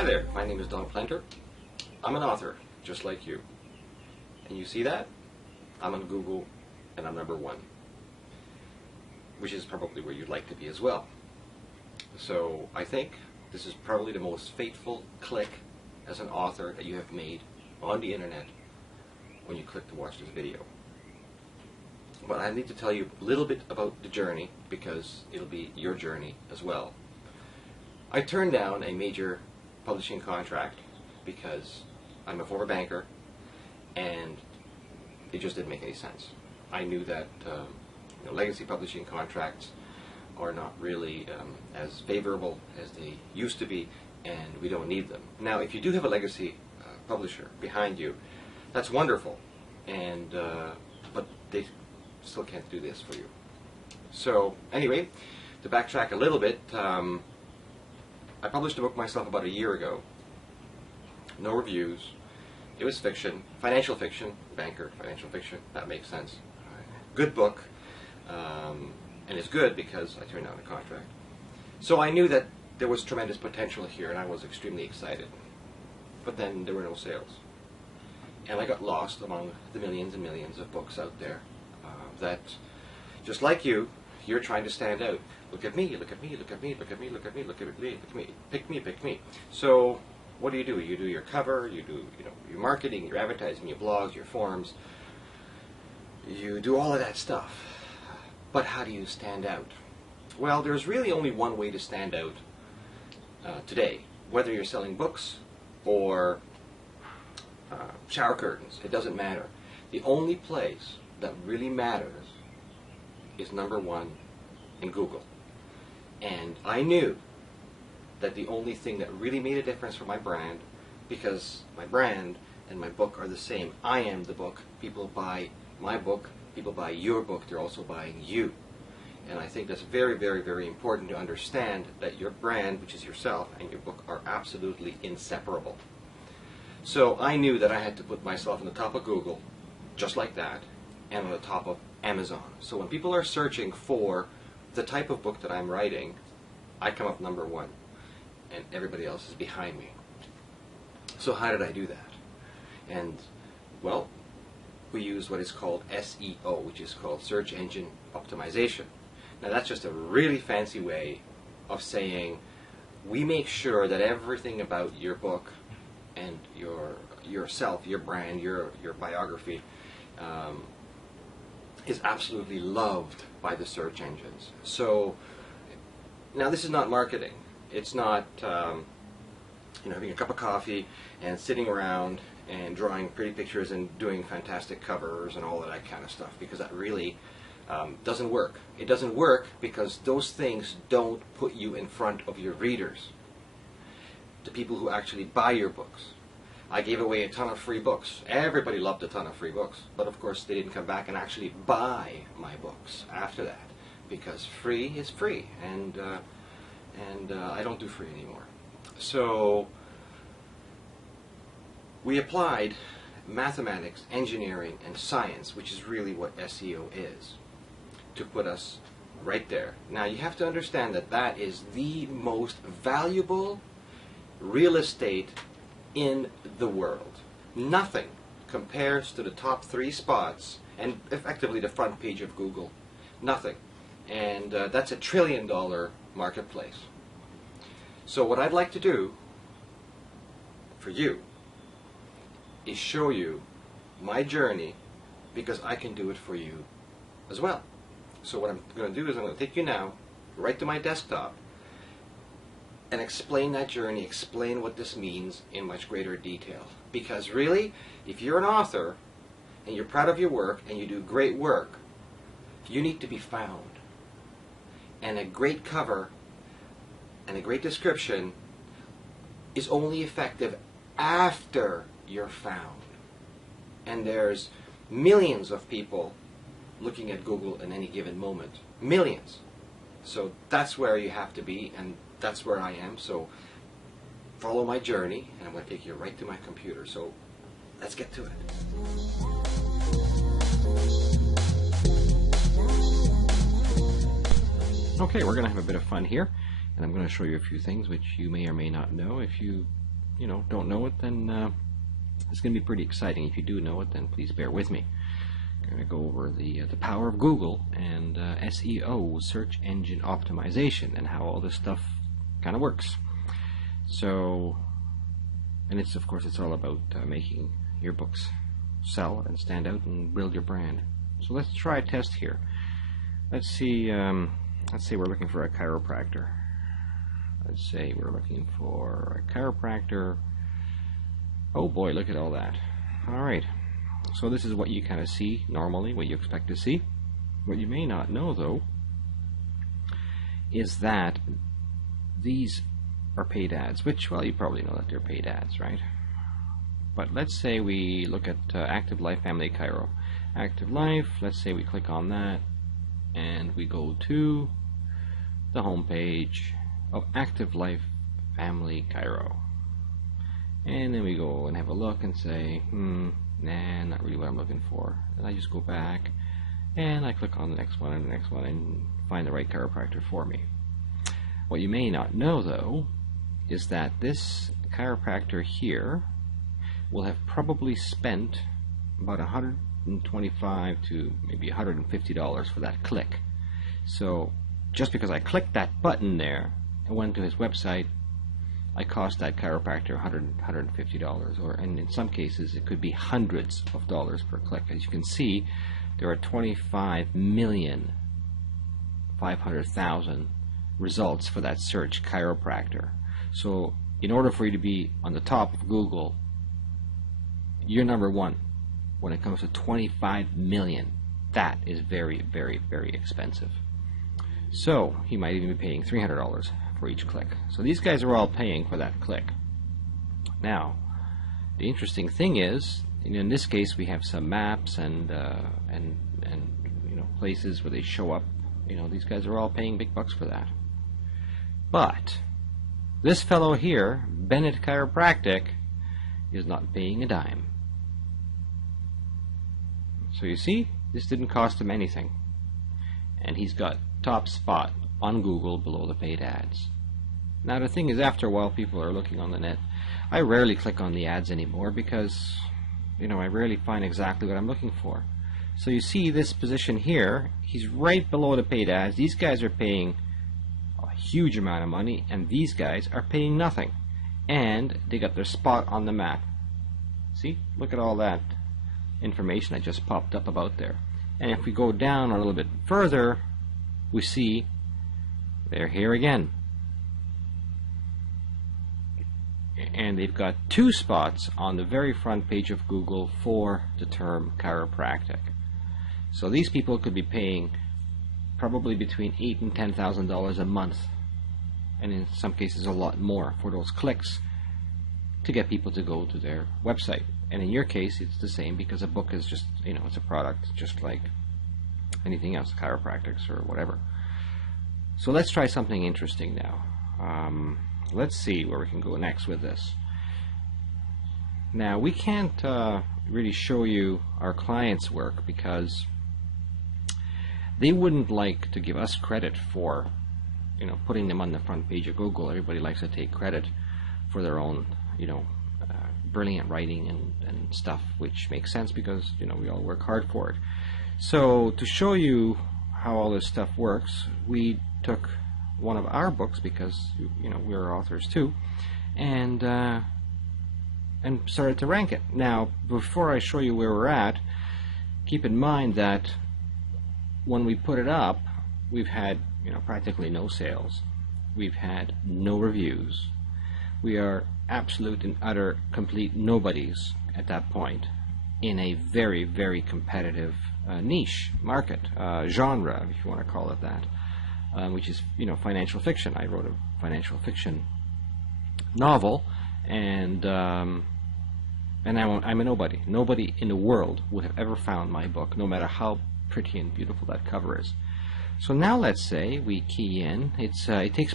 Hi there, my name is Don Plenter. I'm an author, just like you. And you see that? I'm on Google, and I'm #1. Which is probably where you'd like to be as well. So I think this is probably the most fateful click as an author that you have made on the internet when you click to watch this video. But I need to tell you a little bit about the journey, because it'll be your journey as well. I turned down a major publishing contract because I'm a former banker and it just didn't make any sense. I knew that legacy publishing contracts are not really as favorable as they used to be, and we don't need them. Now, if you do have a legacy publisher behind you, that's wonderful, and but they still can't do this for you. So anyway, to backtrack a little bit, I published a book myself about a year ago. No reviews. It was fiction, financial fiction, banker, financial fiction. That makes sense. Good book, and it's good because I turned down a contract. So I knew that there was tremendous potential here, and I was extremely excited. But then there were no sales, and I got lost among the millions and millions of books out there that, just like you, you're trying to stand out. Look at me, look at me, look at me, look at me, look at me, look at me, look at me, pick me, pick me. So what do? You do your cover, you do your marketing, your advertising, your blogs, your forums. You do all of that stuff. But how do you stand out? Well, there's really only one way to stand out today. Whether you're selling books or shower curtains, it doesn't matter. The only place that really matters is #1 in Google. And I knew that the only thing that really made a difference for my brand, because my brand and my book are the same. I am the book. People buy my book. People buy your book. They're also buying you. And I think that's very, very, very important to understand, that your brand, which is yourself, and your book are absolutely inseparable. So I knew that I had to put myself on the top of Google, just like that, and on the top of Amazon. So when people are searching for the type of book that I'm writing, I come up #1, and everybody else is behind me. So how did I do that? And, well, we use what is called SEO, which is called Search Engine Optimization. Now that's just a really fancy way of saying we make sure that everything about your book and yourself, your brand, your biography, is absolutely loved by the search engines. So now this is not marketing. It's not having a cup of coffee and sitting around and drawing pretty pictures and doing fantastic covers and all of that kind of stuff, because that really doesn't work. It doesn't work because those things don't put you in front of your readers, the people who actually buy your books. I gave away a ton of free books. Everybody loved a ton of free books, but of course they didn't come back and actually buy my books after that, because free is free, and I don't do free anymore. So we applied mathematics, engineering, and science, which is really what SEO is, to put us right there. Now you have to understand that that is the most valuable real estate in the world. Nothing compares to the top 3 spots and effectively the front page of Google. Nothing. And that's a $1 trillion marketplace. So what I'd like to do for you is show you my journey, because I can do it for you as well. So what I'm going to do is I'm going to take you now right to my desktop and explain that journey, explain what this means in much greater detail. Because really, if you're an author and you're proud of your work and you do great work, you need to be found. And a great cover and a great description is only effective after you're found. And there's millions of people looking at Google at any given moment. Millions. So that's where you have to be, and that's where I am. So follow my journey, and I'm going to take you right to my computer. So let's get to it. Okay, we're going to have a bit of fun here, and I'm going to show you a few things which you may or may not know. If you don't know it, then it's going to be pretty exciting. If you do know it, then please bear with me. I'm going to go over the power of Google and SEO, search engine optimization, and how all this stuff kind of works. So, and of course it's all about making your books sell and stand out and build your brand. So let's try a test here. Let's see. Let's say we're looking for a chiropractor. Let's say we're looking for a chiropractor. Oh boy, look at all that. All right. So this is what you kind of see normally, what you expect to see. What you may not know, though, is that these are paid ads, which, well, you probably know that they're paid ads, right? But let's say we look at Active Life Family Chiro. Active Life, let's say we click on that, and we go to the home page of Active Life Family Chiro. And then we go and have a look and say, nah, not really what I'm looking for. And I just go back and I click on the next one and the next one and find the right chiropractor for me. What you may not know, though, is that this chiropractor here will have probably spent about $125 to maybe $150 for that click. So just because I clicked that button there and went to his website, I cost that chiropractor $150, and in some cases it could be hundreds of dollars per click. As you can see, there are 25,500,000 results for that search, chiropractor. So in order for you to be on the top of Google, you're number one when it comes to 25 million. That is very, very, very expensive. So he might even be paying $300 for each click. So these guys are all paying for that click. Now, the interesting thing is, in this case, we have some maps and places where they show up. These guys are all paying big bucks for that. But this fellow here, Bennett Chiropractic, is not paying a dime. So you see, this didn't cost him anything, and he's got top spot on Google below the paid ads. Now the thing is, after a while people are looking on the net. I rarely click on the ads anymore because I rarely find exactly what I'm looking for. So you see this position here, he's right below the paid ads. These guys are paying a huge amount of money, and these guys are paying nothing, and they got their spot on the map. See, look at all that information that just popped up about there. And if we go down a little bit further, we see they're here again, and they've got 2 spots on the very front page of Google for the term chiropractic. So these people could be paying probably between $8,000 and $10,000 a month, and in some cases a lot more, for those clicks to get people to go to their website. And in your case, it's the same, because a book is just, it's a product just like anything else, chiropractics or whatever. So let's try something interesting now. Let's see where we can go next with this. Now, we can't really show you our clients' work because they wouldn't like to give us credit for putting them on the front page of Google. Everybody likes to take credit for their own brilliant writing and stuff, which makes sense because we all work hard for it. So to show you how all this stuff works, we took one of our books, because we're authors too, and started to rank it. Now, before I show you where we're at, keep in mind that when we put it up, we've had practically no sales. We've had no reviews. We are absolute and utter complete nobodies at that point in a very, very competitive niche market, genre, if you want to call it that, which is financial fiction. I wrote a financial fiction novel, and I'm a nobody. Nobody in the world would have ever found my book, no matter how pretty and beautiful that cover is. So now let's say we key in. It takes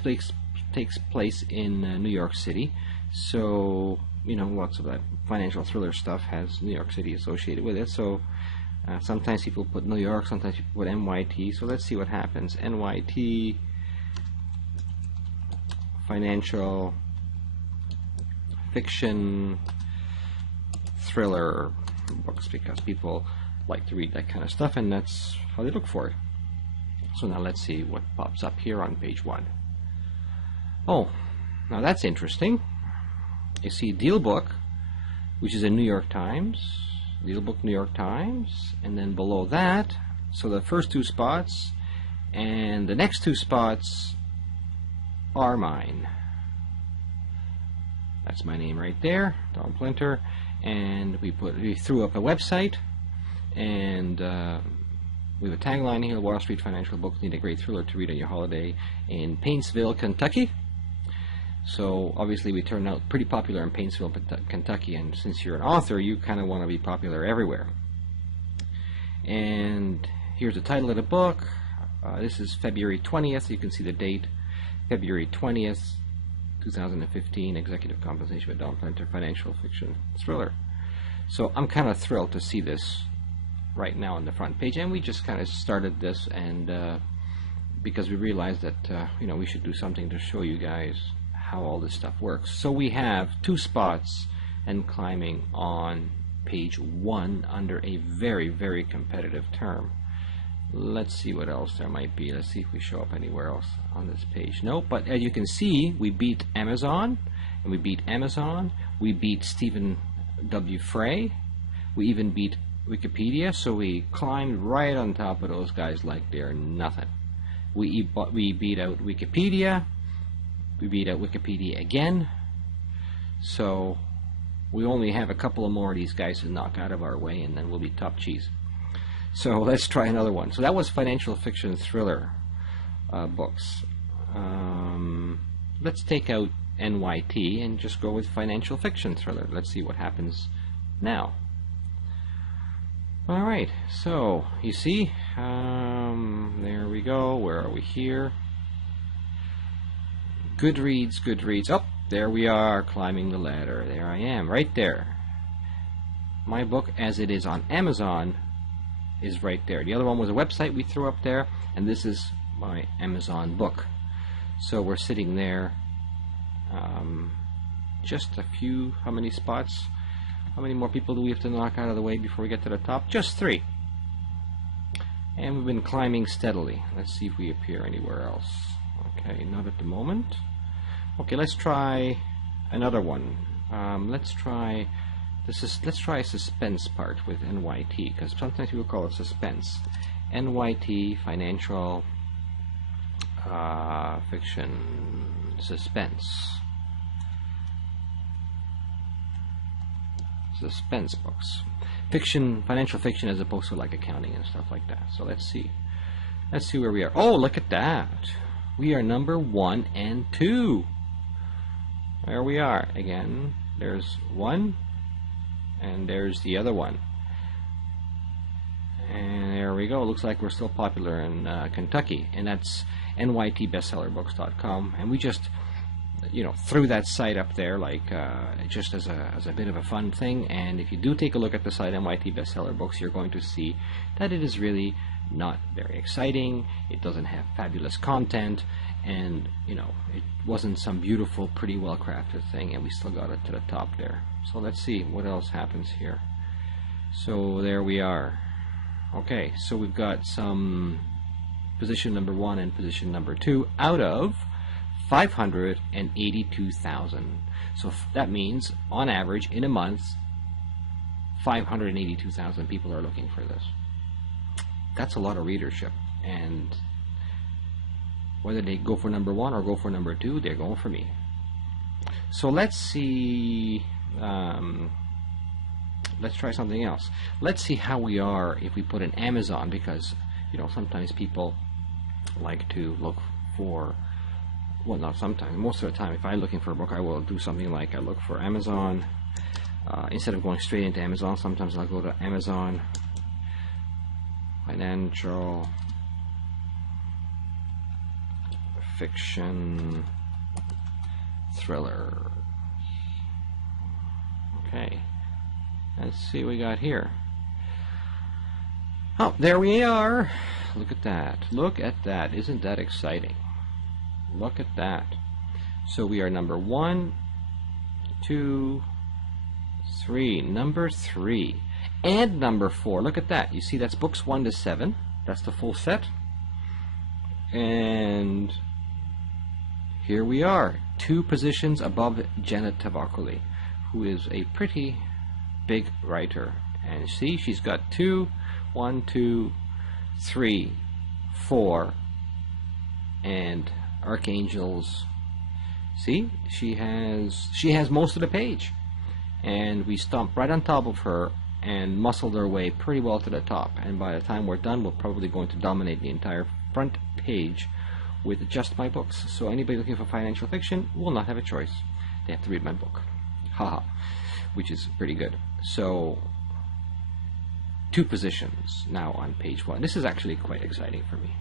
place in New York City. So lots of that financial thriller stuff has New York City associated with it. So sometimes people put New York, sometimes people put NYT. So let's see what happens. NYT financial fiction, thriller books, because people like to read that kind of stuff, and that's how they look for it. So now let's see what pops up here on page 1. Oh, now that's interesting. You see Deal Book, which is a New York Times, Deal Book New York Times, and then below that, so the first 2 spots and the next 2 spots are mine. That's my name right there, Don Plinter, and we threw up a website, and we have a tagline here: Wall Street financial books need a great thriller to read on your holiday in Paintsville, Kentucky. So obviously we turned out pretty popular in Paintsville, Kentucky, and since you're an author, you kind of want to be popular everywhere. And here's the title of the book. This is February 20th. You can see the date, February 20th, 2015, Executive Compensation with Don Plinter, Financial Fiction Thriller. So I'm kind of thrilled to see this right now on the front page, and we just kind of started this, and because we realized that you know, we should do something to show you guys how all this stuff works. So we have 2 spots and climbing on page 1 under a very, very competitive term. Let's see what else there might be. Let's see if we show up anywhere else on this page. Nope, but as you can see, we beat Amazon, and we beat Amazon, we beat Stephen W. Frey, we even beat Wikipedia, so we climbed right on top of those guys like they're nothing. We beat out Wikipedia, we beat out Wikipedia again, so we only have a couple of more of these guys to knock out of our way, and then we'll be top cheese. So let's try another one. So that was financial fiction thriller books. Let's take out NYT and just go with financial fiction thriller. Let's see what happens now. Alright, so you see, there we go. Where are we here? Goodreads, Goodreads. Oh, there we are, climbing the ladder. There I am, right there. My book, as it is on Amazon, is right there. The other one was a website we threw up there, and this is my Amazon book. So we're sitting there, just a few, how many spots? How many more people do we have to knock out of the way before we get to the top? Just 3. And we've been climbing steadily. Let's see if we appear anywhere else. Okay, not at the moment. Okay, let's try another one. Let's try a suspense part with NYT, because sometimes people call it suspense. NYT, financial fiction suspense. Suspense books. Fiction, financial fiction, as opposed to like accounting and stuff like that. So let's see. Let's see where we are. Oh, look at that. We are number 1 and 2. There we are. Again, there's 1, and there's the other one. And there we go. Looks like we're still popular in Kentucky, and that's nytbestsellerbooks.com. And we just, you know, threw that site up there like just as a bit of a fun thing. And if you do take a look at the site NYT Bestseller Books, you're going to see that it is really not very exciting. It doesn't have fabulous content, and you know, it wasn't some beautiful, pretty well crafted thing, and we still got it to the top there. So let's see what else happens here. So there we are. Okay, so we've got some position number 1 and position number 2 out of 582,000. So that means on average in a month 582,000 people are looking for this. That's a lot of readership, and whether they go for number 1 or go for number 2, they're going for me. So let's see, let's try something else. Let's see how we are if we put in Amazon, because you know, sometimes people like to look for, well, not sometimes, most of the time, if I'm looking for a book, I will do something like I look for Amazon. Instead of going straight into Amazon, sometimes I'll go to Amazon Financial Fiction Thriller. Okay, let's see what we got here. Oh, there we are. Look at that. Look at that. Isn't that exciting? Look at that. So we are number 1 2, 3. Number 3 and number 4. Look at that. You see, that's books 1 to 7. That's the full set. And here we are, 2 positions above Janet Tavakoli, who is a pretty big writer. And see, she's got 1, 2, 3, 4, and archangels. See, she has most of the page, and we stomped right on top of her and muscled our way pretty well to the top. And by the time we're done, we're probably going to dominate the entire front page with just my books. So anybody looking for financial fiction will not have a choice. They have to read my book. Haha, which is pretty good. So 2 positions now on page 1. This is actually quite exciting for me,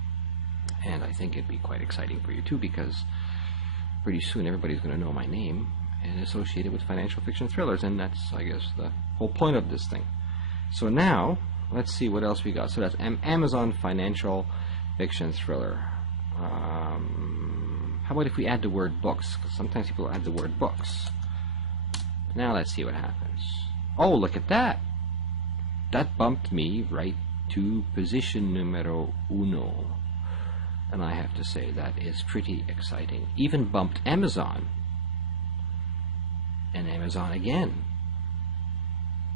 and I think it'd be quite exciting for you too, because pretty soon everybody's going to know my name and associate it with financial fiction thrillers, and that's, I guess, the whole point of this thing. So now let's see what else we got. So that's Amazon financial fiction thriller. How about if we add the word books? Because sometimes people add the word books. Now let's see what happens. Oh, look at that. That bumped me right to position numero 1. And I have to say that is pretty exciting. Even bumped Amazon. And Amazon again.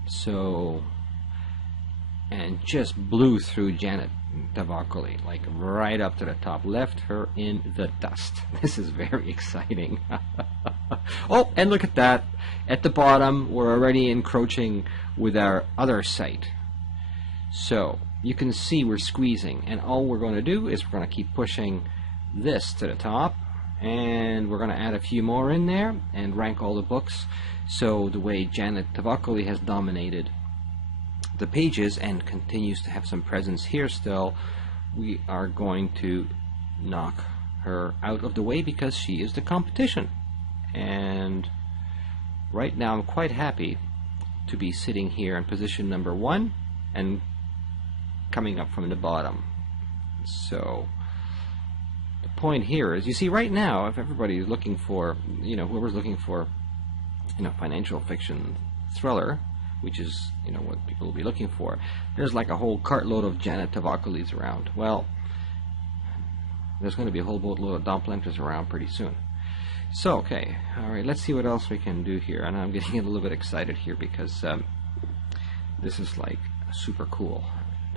So, and just blew through Janet Tavakoli, like right up to the top, left her in the dust. This is very exciting. Oh, and look at that. At the bottom, we're already encroaching with our other site. So, you can see we're squeezing, and all we're going to do is we're going to keep pushing this to the top, and we're going to add a few more in there and rank all the books. So the way Janet Tavakoli has dominated the pages and continues to have some presence here still, we are going to knock her out of the way because she is the competition. And right now I'm quite happy to be sitting here in position number 1 and coming up from the bottom. So the point here is, you see, right now, if everybody is looking for, whoever's looking for, financial fiction thriller, which is, what people will be looking for, there's like a whole cartload of Janet Tavakolis around. Well, there's going to be a whole boatload of Dom Planters around pretty soon. So, okay, all right, let's see what else we can do here. And I'm getting a little bit excited here because this is like super cool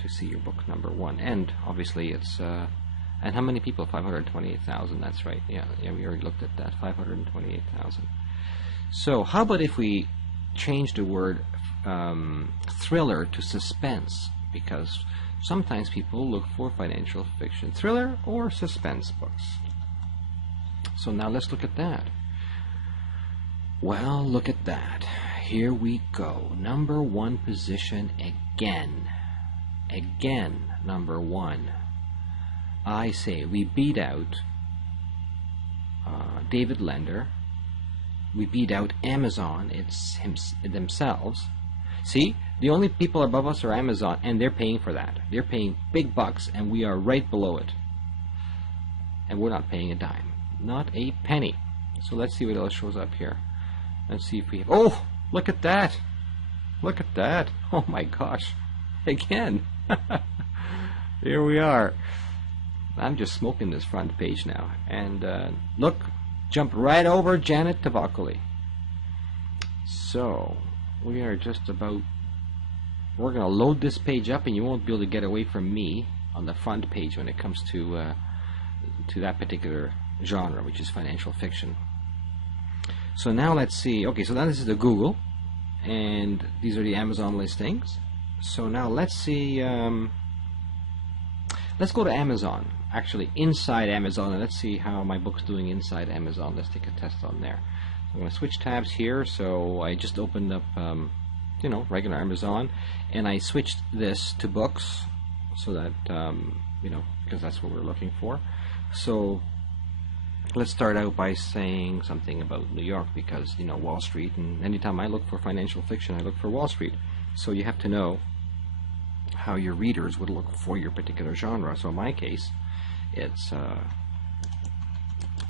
to see your book number 1. And obviously it's, and how many people? 528,000, that's right. Yeah, we already looked at that, 528,000. So how about if we change the word thriller to suspense, because sometimes people look for financial fiction thriller or suspense books. So now let's look at that. Well, look at that. Here we go. Number 1 position again. Again, number 1. I say we beat out David Lender. We beat out Amazon themselves. See, the only people above us are Amazon, and they're paying for that. They're paying big bucks, and we are right below it. And we're not paying a dime. Not a penny. So let's see what else shows up here. Let's see if we have... Oh, look at that. Look at that. Oh my gosh. Again. Here we are. I'm just smoking this front page now. And look, jumped right over Janet Tavakoli. So we are just about... We're going to load this page up, and you won't be able to get away from me on the front page when it comes to that particular genre, which is financial fiction. So now let's see. Okay, so now this is the Google, and these are the Amazon listings. So now let's see. Let's go to Amazon. Actually, inside Amazon, and let's see how my book's doing inside Amazon. Let's take a test on there. I'm going to switch tabs here. So I just opened up, regular Amazon, and I switched this to books, so that because that's what we're looking for. So let's start out by saying something about New York, because Wall Street, and anytime I look for financial fiction, I look for Wall Street. So you have to know how your readers would look for your particular genre. So in my case, it's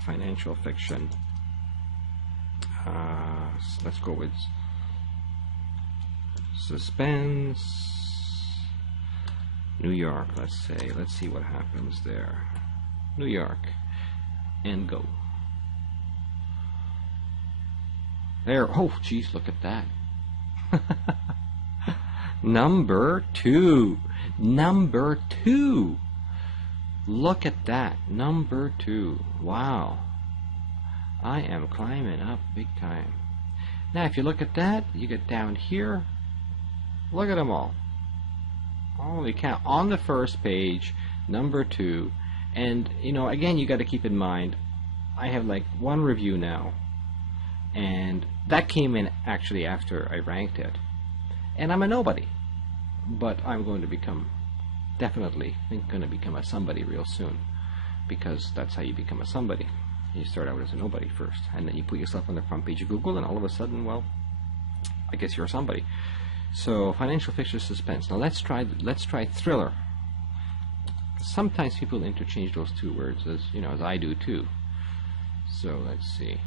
financial fiction Let's go with suspense. New York, let's say. Let's see what happens there. New York. And go. There. Oh, geez, look at that. Number 2. Number 2. Look at that. Number 2. Wow. I am climbing up big time. Now, if you look at that, you get down here. Look at them all. Holy cow. On the first page, number 2. And, you know, again, you got to keep in mind, I have like 1 review now. And that came in actually after I ranked it. And I'm a nobody. But I'm going to become, definitely, going to become a somebody real soon. Because that's how you become a somebody. You start out as a nobody first. And then you put yourself on the front page of Google, and all of a sudden, well, I guess you're somebody. So, financial fiction, suspense. Now let's try thriller. Sometimes people interchange those 2 words, as you know, as I do too. So let's see.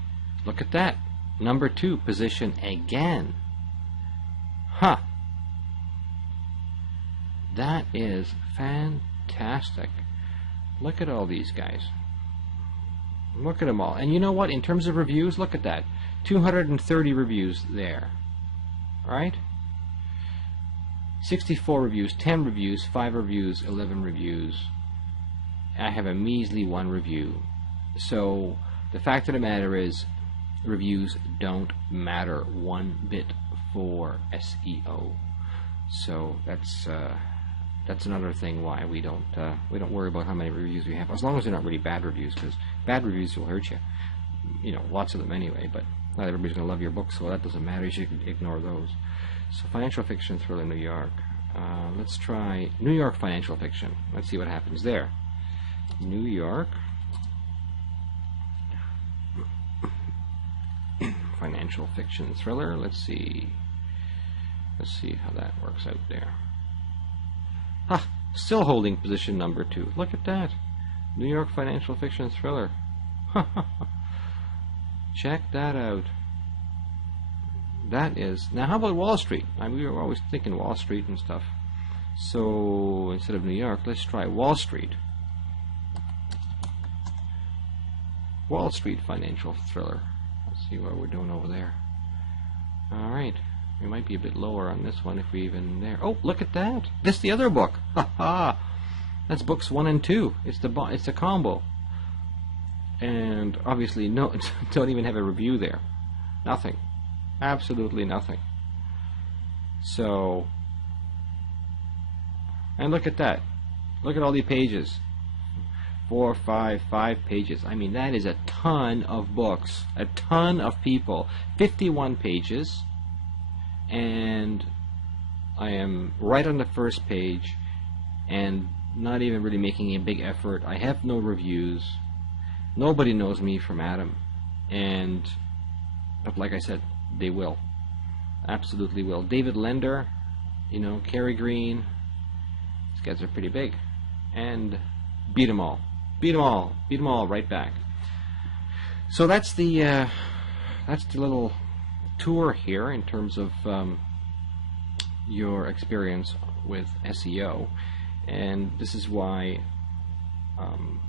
Look at that. Number 2 position again. Huh. That is fantastic. Look at all these guys. Look at them all. And you know what? In terms of reviews, look at that. 230 reviews there. Right? 64 reviews, 10 reviews, 5 reviews, 11 reviews. I have a measly 1 review. So the fact of the matter is, reviews don't matter one bit for SEO. So that's another thing why we don't worry about how many reviews we have, as long as they're not really bad reviews, because bad reviews will hurt you. You know, lots of them anyway. But not everybody's going to love your book, so that doesn't matter. You should ignore those. So financial fiction, thriller, New York. Let's try New York financial fiction. Let's see what happens there. New York financial fiction, thriller. Let's see how that works out there. Ah, still holding position number 2. Look at that. New York financial fiction, thriller. Check that out. That is, now how about Wall Street? I mean, we were always thinking Wall Street and stuff. So instead of New York, let's try Wall Street. Wall Street financial thriller. Let's see what we're doing over there. Alright, we might be a bit lower on this one if we even there. Oh, look at that. This is the other book. Ha. That's books 1 and 2. It's the combo. And obviously no, don't even have a review there. Nothing. Absolutely nothing. So, and look at that. Look at all the pages. 4, 5 pages. I mean, that is a ton of books. A ton of people. 51 pages. And I am right on the first page and not even really making a big effort. I have no reviews. Nobody knows me from Adam. But like I said, they will. Absolutely will. David Lender, you know, Kerry Green. These guys are pretty big. And beat them all. Beat them all. Beat them all right back. So that's the little tour here in terms of your experience with SEO. And this is why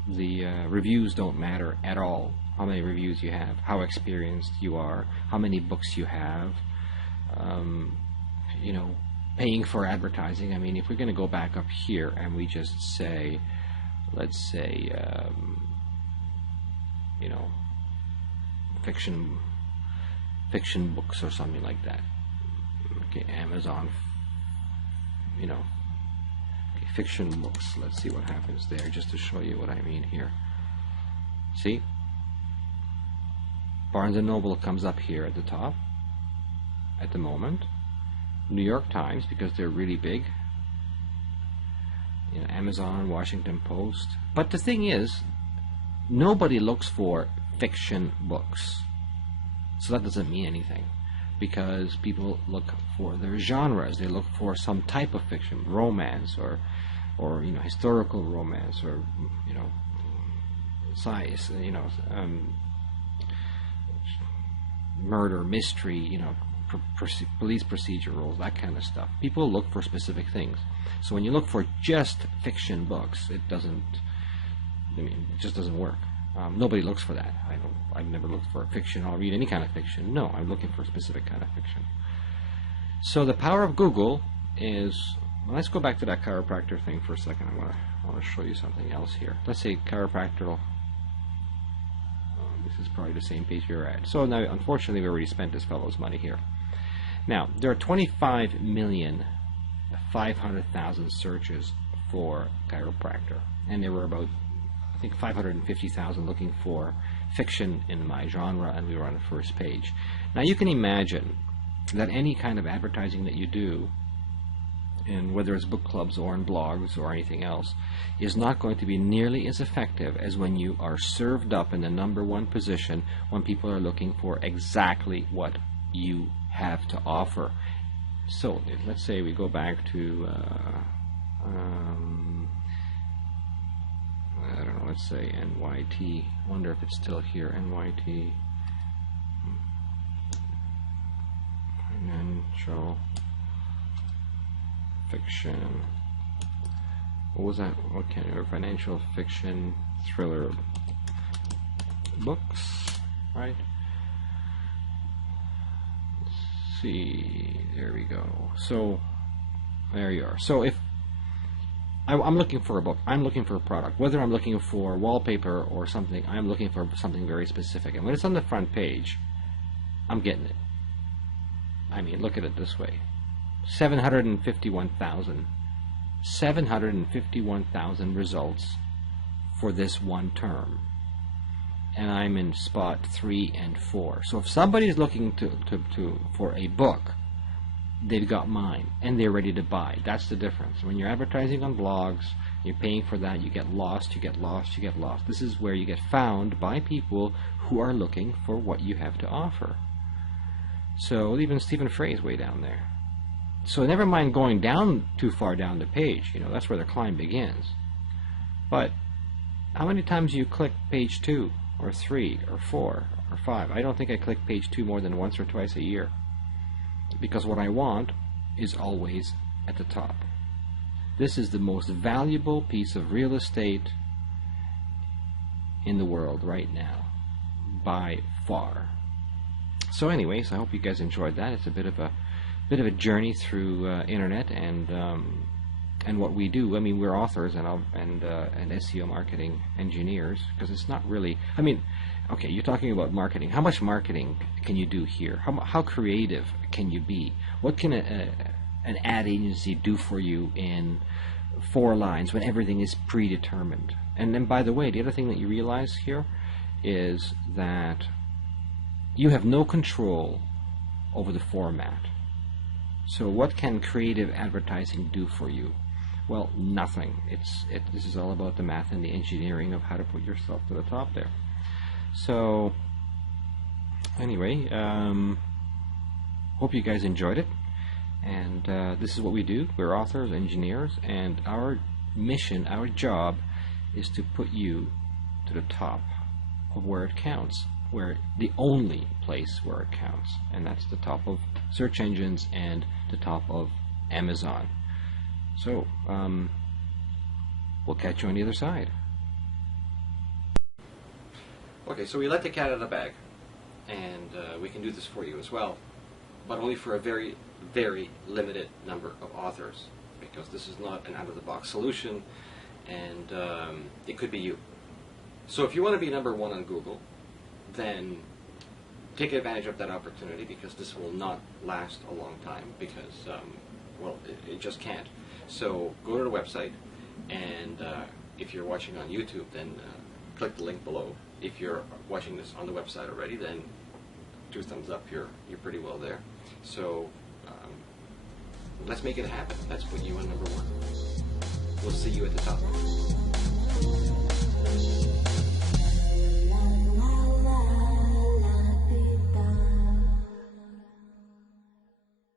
the reviews don't matter at all. How many reviews you have, how experienced you are, how many books you have, you know, paying for advertising. I mean, if we're going to go back up here and we just say, let's say, you know, fiction books or something like that. Okay, Amazon, you know, okay, fiction books. Let's see what happens there, just to show you what I mean here. See? Barnes & Noble comes up here at the top at the moment. New York Times, because they're really big. You know, Amazon, Washington Post. But the thing is, nobody looks for fiction books. So that doesn't mean anything, because people look for their genres. They look for some type of fiction, romance, or you know, historical romance, or you know, science, you know, murder, mystery, police procedurals, that kind of stuff. People look for specific things. So when you look for just fiction books, it just doesn't work. Nobody looks for that. I've never looked for fiction. I'll read any kind of fiction. No, I'm looking for a specific kind of fiction. So the power of Google is, let's go back to that chiropractor thing for a second. I want to show you something else here. Let's say chiropractor. This is probably the same page we were at. So now, unfortunately, we already spent this fellow's money here. Now, there are 25,500,000 searches for chiropractor, and there were about, I think, 550,000 looking for fiction in my genre, and we were on the first page. Now, you can imagine that any kind of advertising that you do, and whether it's book clubs or in blogs or anything else, is not going to be nearly as effective as when you are served up in the #1 position when people are looking for exactly what you have to offer. So let's say we go back to I don't know, let's say NYT. Wonder if it's still here. NYT financial fiction. What was that? What kind of financial fiction thriller books, right? Let's see. There we go. So there you are. So if I'm looking for a book, I'm looking for a product, whether I'm looking for wallpaper or something, I'm looking for something very specific. And when it's on the front page, I'm getting it. I mean, look at it this way. 751,000 results for this one term, and I'm in spot 3 and 4. So if somebody is looking for a book, they've got mine and they're ready to buy. That's the difference. When you're advertising on blogs, you're paying for that, you get lost. This is where you get found by people who are looking for what you have to offer. So even Stephen Frey's way down there. So never mind going down too far down the page, that's where the climb begins. But how many times do you click page 2 or 3 or 4 or 5? I don't think I click page 2 more than once or twice a year, because what I want is always at the top. This is the most valuable piece of real estate in the world right now, by far. So anyways, I hope you guys enjoyed that. It's a bit of a journey through internet and what we do. I mean, we're authors and SEO marketing engineers, because it's not really. I mean, okay, you're talking about marketing. How much marketing can you do here? How creative can you be? What can an ad agency do for you in 4 lines when everything is predetermined? And then, by the way, the other thing that you realize here is that you have no control over the format. So what can creative advertising do for you? Well, nothing. This is all about the math and the engineering of how to put yourself to the top there. So anyway, hope you guys enjoyed it. And this is what we do. We're authors, engineers, and our mission, our job, is to put you to the top of where it counts, where the only place where it counts, and that's the top of search engines and the top of Amazon. So we'll catch you on the other side. Okay, so we let the cat out of the bag, and we can do this for you as well, but only for a very, very limited number of authors, because this is not an out-of-the-box solution, and it could be you. So if you want to be #1 on Google, then take advantage of that opportunity, because this will not last a long time, because, well, it just can't. So go to the website, and if you're watching on YouTube, then click the link below. If you're watching this on the website already, then 2 thumbs up, you're pretty well there. So let's make it happen. Let's put you on #1. We'll see you at the top.